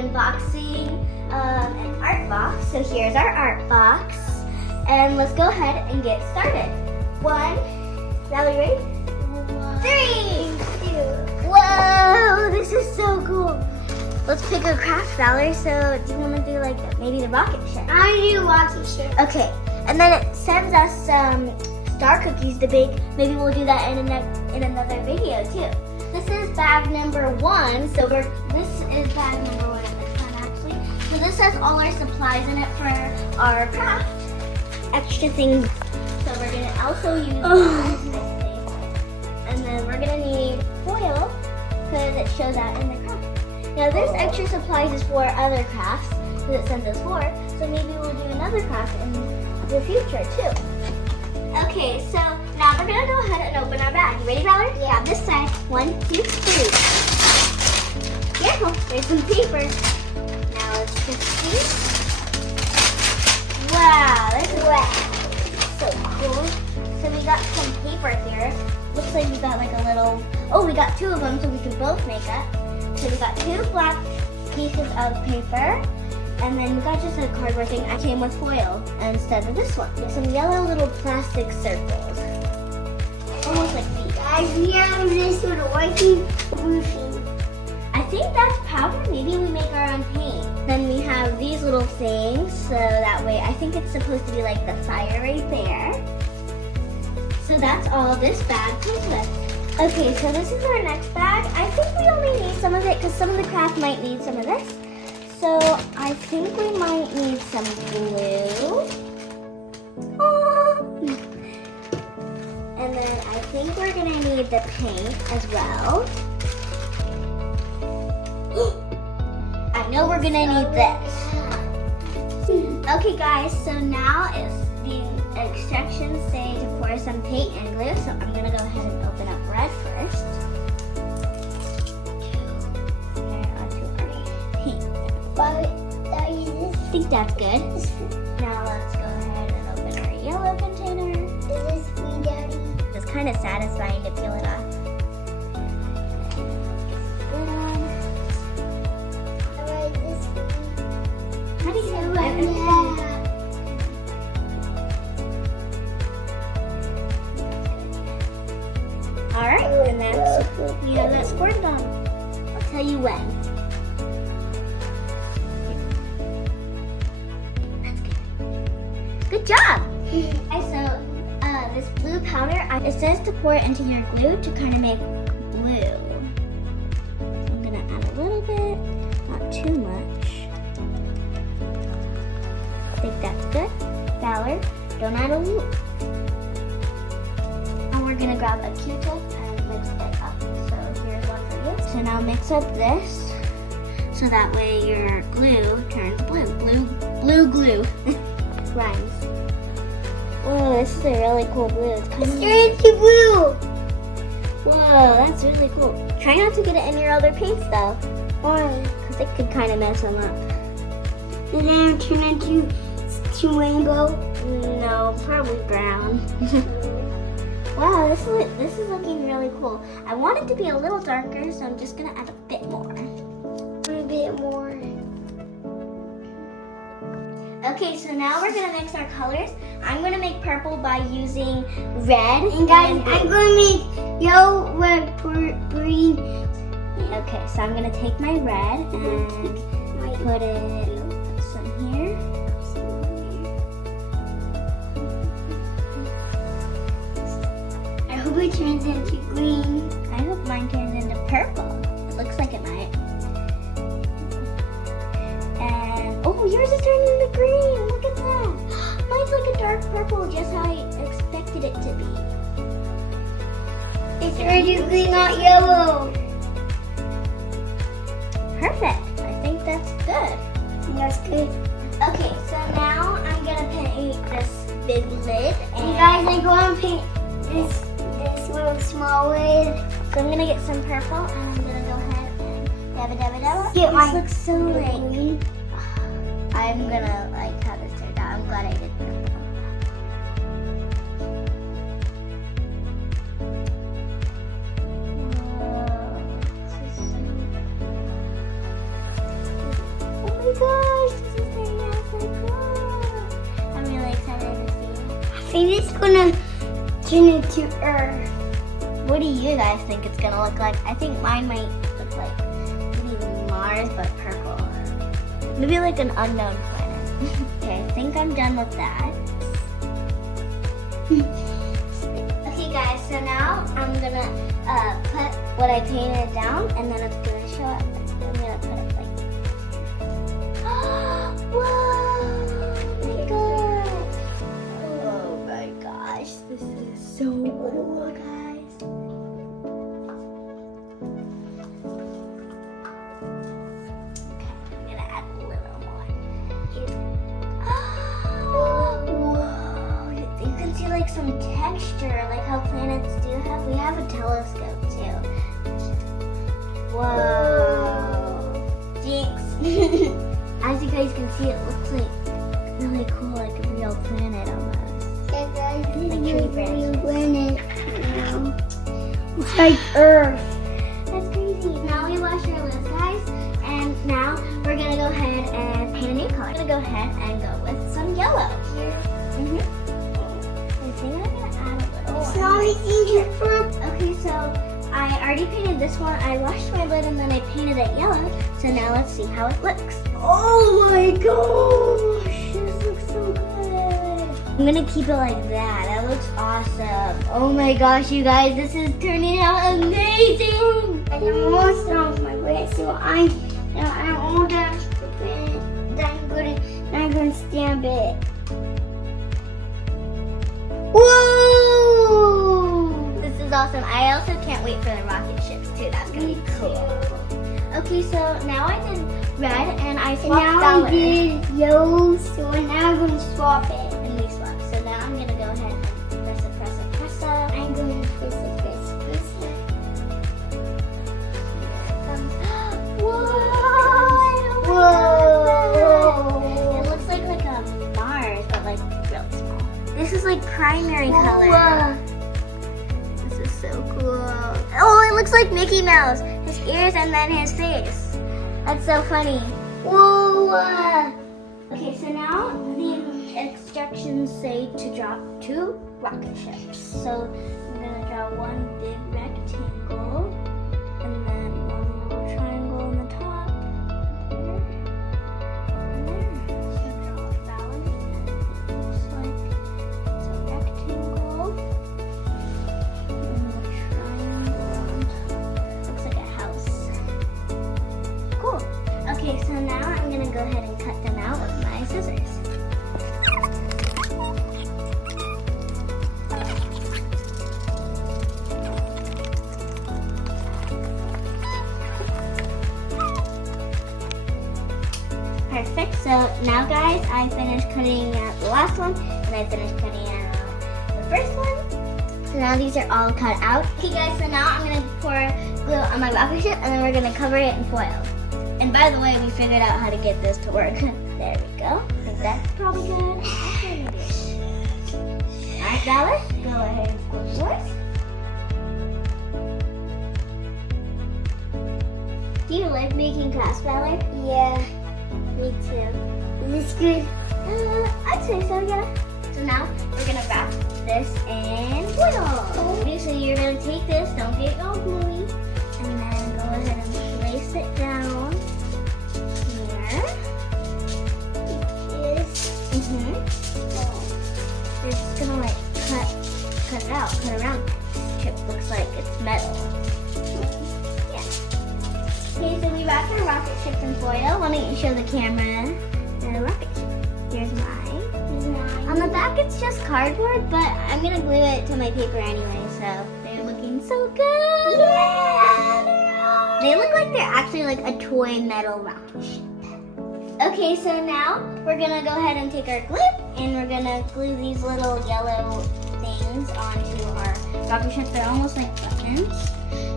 unboxing an art box. So here's our art box. And let's go ahead and get started. 1, Valerie, ready? 3, 2. Whoa, this is so cool. Let's pick a craft, Valerie. So do you want to do like maybe the rocket ship? I do rocket ship. Okay, and then it sends us some star cookies to bake. Maybe we'll do that in another video too. This is bag number 1. So this is bag number 1 of this one actually. So this has all our supplies in it for our craft. Extra things. So we're gonna also use this, and then we're gonna need foil because it shows that in the craft. Now this extra supplies is for other crafts because it sends us 4. So maybe we'll do another craft in the future too. Okay, so now we're gonna go ahead and open our bag. You ready, Valerie? Yeah. Grab this side. 1, 2, 3. Careful, there's some paper. Now let's just see. Wow, this is so cool. So we got some paper here. Looks like we got like a little, oh, we got 2 of them so we can both make it. So we got 2 black pieces of paper. And then we got just a cardboard thing. I came with foil instead of this one. With some yellow little plastic circles. Almost like these. Guys, we have this with a whitey roofing. I think that's powder. Maybe we make our own paint. Then we have these little things. So that way, I think it's supposed to be like the fire right there. So that's all this bag comes with. Okay, so this is our next bag. I think we only need some of it because some of the craft might need some of this. So I think we might need some glue. And then I think we're gonna need the paint as well. I know we're gonna need this. Okay guys, so now it's the instructions say to pour some paint and glue. So I'm gonna go ahead and open up red first. I I think that's good. Now let's go ahead and open our yellow container. Is this me, Daddy? It's kind of satisfying to peel it off. Alright, this one. How do you do Alright, and that's, you know, that's squirted on. I'll tell you when. Good job! So, this blue powder, it says to pour it into your glue to kind of make glue. So I'm gonna add a little bit, not too much. I think that's good. Valor, don't add a loop. And we're gonna grab a Q-tip and mix it up. So here's one for you. So now mix up this, so that way your glue turns blue. Blue glue. Rhymes. Whoa, this is a really cool blue. It's kind of Straight to blue. Whoa, that's really cool. Try not to get it in your other paints though. Why? Because it could kind of mess them up. And then turn into rainbow. No, probably brown. Wow, this is looking really cool. I want it to be a little darker, so I'm just gonna add a bit more. A bit more. Okay, so now we're gonna mix our colors. I'm gonna make purple by using red. And guys, I'm going to make yellow, red, green. Okay, so I'm gonna take my red and put it some here. I hope it turns into green. I hope mine turns into purple. It looks like it might. And, oh, yours is turning into green. Look at that. Mine's like a dark purple, just how I expected it to be. It's already green, not yellow. Perfect. I think that's good. That's good. Okay, so now I'm gonna paint this big lid. And guys, I'm going to paint this little small lid. So I'm gonna get some purple and I'm gonna go ahead and dabba dabba dabba. Get This mine. looks so like, I'm gonna like how this turned out. I'm glad I did purple. Whoa, this is so gosh, this is turning out so cool. I'm really excited to see. I think it's gonna turn into Earth. What do you guys think it's gonna look like? I think mine might look like maybe Mars but purple. Maybe like an unknown planet. Okay, I think I'm done with that. Okay guys, so now I'm gonna put what I painted down and then it's gonna show up. I'm gonna put it like whoa! Oh my gosh, this is so cool, guys. Okay, I'm gonna add a little more. Whoa! You can see like some texture, like how planets do have. We have a telescope too. Whoa! Jinx! As you guys can see, it looks like really cool, like a real planet almost. Yeah, guys, this Like is tree a branches. real planet now. It's like Earth. That's crazy. Now we wash our lips, guys, and now we're gonna go ahead and paint a new color. I'm gonna go ahead and go with some yellow. I think I'm gonna add a little. It's not easy for. Okay, so I already painted this one. I washed my lid and then I painted it yellow. So now let's see how it looks. Oh my gosh, this looks so good. I'm gonna keep it like that. That looks awesome. Oh my gosh, you guys, this is turning out amazing. And I'm almost done with my bread, so I'm all done with the bread. Then I'm gonna stamp it. Whoa! This is awesome. I also can't wait for the rocket ships too. That's gonna be cool. Okay, so now I did red and I And swapped now Valor. I did yellow, so now I'm gonna swap it. And we swapped. So now I'm gonna go ahead and press it. I'm going to press it. Whoa! It looks like a Mars, but like really small. This is like primary color. Whoa. This is so cool. Oh, it looks like Mickey Mouse. His ears and then his face. That's so funny. Whoa! Okay, so now the instructions say to drop 2 rocket ships. So I'm gonna draw one big rectangle and then one little triangle on the top. There. And there. So draw a balance. Looks like it's a rectangle. And the triangle on top. Looks like a house. Cool. Okay, so now I'm gonna go ahead and cut them out with my scissors. Perfect. So now, guys, I finished cutting out the last one, and I finished cutting out the first one. So now these are all cut out. Okay, guys. So now I'm gonna pour glue on my rocket ship, and then we're gonna cover it in foil. And by the way, we figured out how to get this to work. There we go. I think that's probably good. Okay, maybe. All right, Valor, go ahead and flip yours. Do you like making crafts, Valor? Yeah, Me too. is this good? I'd say so, yeah. So now we're gonna wrap this in foil. Okay, so you're gonna take this, don't get it all gluey, and then go ahead and place it down here. You're just gonna like cut it out, cut around. This chip looks like it's metal. Yeah. Okay, so we wrapped our rocket ship in foil. Why don't you show the camera the rocket ship? Here's mine. On the back, it's just cardboard, but I'm gonna glue it to my paper anyway, so they're looking so good. Yeah! They look like they're actually like a toy metal rocket ship. Okay, so now we're gonna go ahead and take our glue and we're gonna glue these little yellow things onto our rocket ship. They're almost like buttons.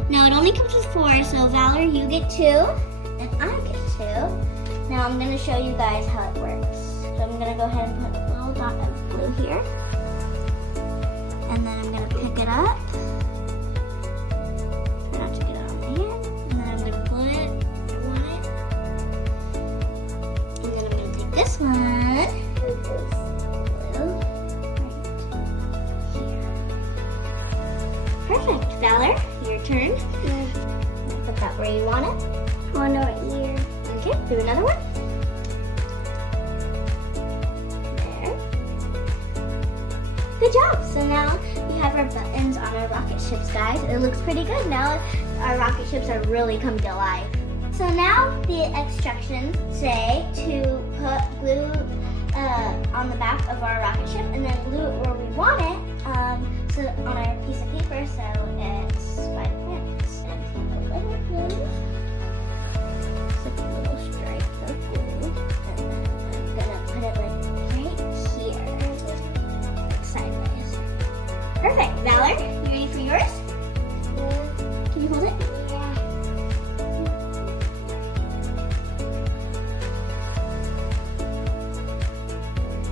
Now it only comes with 4, so Valor, you get 2, and I get 2. Now I'm gonna show you guys how it works. So I'm gonna go ahead and put a little dot of glue here. And then I'm gonna pick it up. Try not to get it on my hand. And then I'm gonna glue it. I want it. about where you want it. On our ear. Okay, do another one. There. Good job. So now we have our buttons on our rocket ships, guys. It looks pretty good. Now our rocket ships are really coming to life. So now the instructions say to put glue on the back of our rocket ship and then glue it where we want it. So on our piece of paper, so it's by the planets. And take a little glue. Like a little stripe of glue, and then I'm gonna put it like right here, like sideways. Perfect. Valor, you ready for yours? Yeah. Can you hold it? Yeah.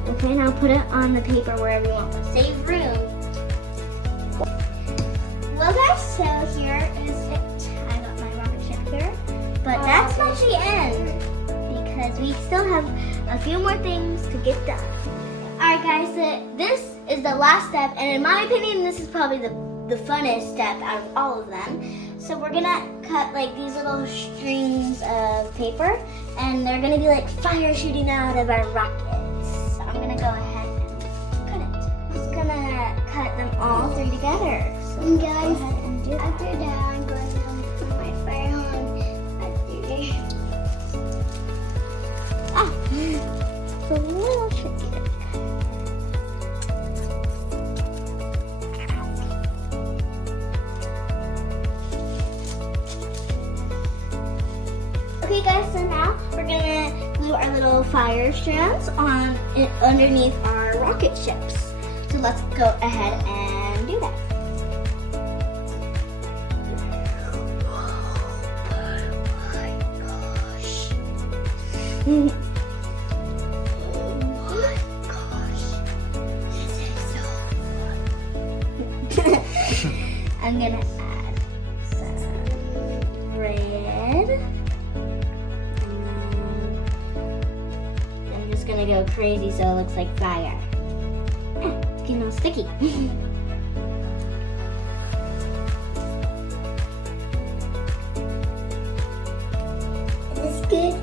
Okay, now put it on the paper wherever you want. Save room. Well, guys, so here is it. I got my rocket ship here. But that's not the end, because we still have a few more things to get done. Alright guys, so this is the last step, and in my opinion, this is probably the funnest step out of all of them. So we're gonna cut like these little strings of paper, and they're gonna be like fire shooting out of our rockets. So I'm gonna go ahead and cut it. I'm just gonna cut them all three together. So And go guys, ahead and do that. after that, I'm going to put my fire on. Ah, it's a little tricky. Okay guys, so now we're gonna glue our little fire strands on underneath our rocket ships. So let's go ahead and do that. Oh my gosh, this is so fun. I'm gonna add some red. And I'm just gonna go crazy so it looks like fire. It's getting all sticky. Is this good?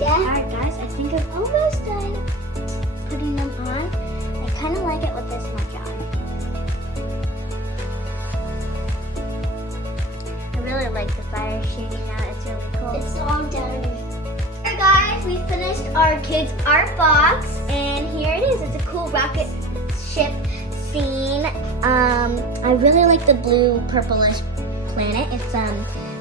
Yeah. Alright guys, I think I'm almost done putting them on. I kind of like it with this much on. I really like the fire shooting out. It's really cool. It's all done. Alright guys, we finished our kids art box, and here it is. It's a cool rocket ship scene. I really like the blue purplish planet. It's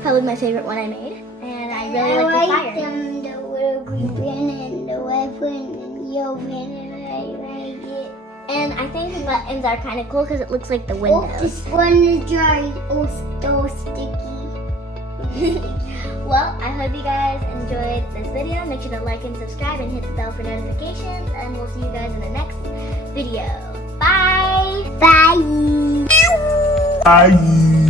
probably my favorite one I made, and I really like the fire. Them, the little green pen and the white pen and yellow pen and I like it. And I think the buttons are kind of cool because it looks like the Oh, windows. this one is dry. Oh, so sticky. Well, I hope you guys enjoyed this video. Make sure to like and subscribe and hit the bell for notifications. And we'll see you guys in the next video. Bye! Bye. Bye.